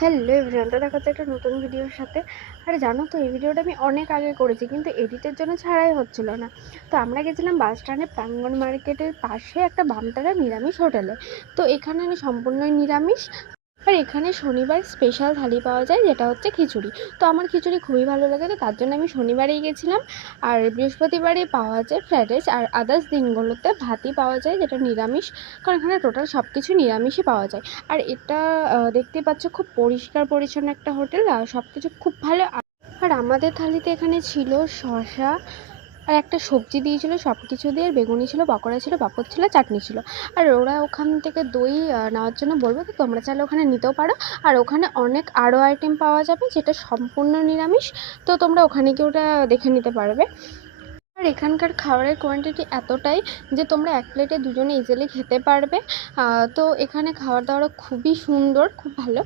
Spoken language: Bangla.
হ্যালো এভরিওয়ান, তো দেখা হচ্ছে একটা নতুন ভিডিওর সাথে। আর জানো তো, এই ভিডিওটা আমি অনেক আগে করেছি, কিন্তু এডিটের জন্য ছাড়াই হচ্ছিল না। তো আমরা গেছিলাম বাস স্ট্যান্ডে প্রাঙ্গণ মার্কেটের পাশে একটা বামতারা নিরামিষ হোটেলে। তো এখানে আমি সম্পূর্ণই নিরামিষ। আর এখানে শনিবার স্পেশাল থালি পাওয়া যায়, যেটা হচ্ছে খিচুড়ি। তো আমার খিচুড়ি খুবই ভালো লাগে, তো তার জন্য আমি শনিবারেই গেছিলাম। আর বৃহস্পতিবারে পাওয়া যায় ফ্রাইড রাইস, আর আদার্স দিনগুলোতে ভাতই পাওয়া যায়, যেটা নিরামিষ। কারণ এখানে টোটাল সব কিছু নিরামিষই পাওয়া যায়। আর এটা দেখতে পাচ্ছ, খুব পরিষ্কার পরিচ্ছন্ন একটা হোটেল, আর সব কিছু খুব ভালো। আর আমাদের থালিতে এখানে ছিল শসা, আর একটা সবজি দিয়েছিল সব কিছু দিয়ে, আর বেগুনি ছিল, পকোড়া ছিল, পাঁপড় ছিল, চাটনি ছিল। আর ওরা ওখান থেকে দই নেওয়ার জন্য বলবে, তো তোমরা চাইলে ওখানে নিতেও পারো। আর ওখানে অনেক আরও আইটেম পাওয়া যাবে, যেটা সম্পূর্ণ নিরামিষ। তো তোমরা ওখানে গিয়ে ওটা দেখে নিতে পারবে। আর এখানকার খাবারের কোয়ান্টিটি এতটাই যে তোমরা এক প্লেটে দুজনে ইজিলি খেতে পারবে। তো এখানে খাবার দাবারও খুবই সুন্দর, খুব ভালো।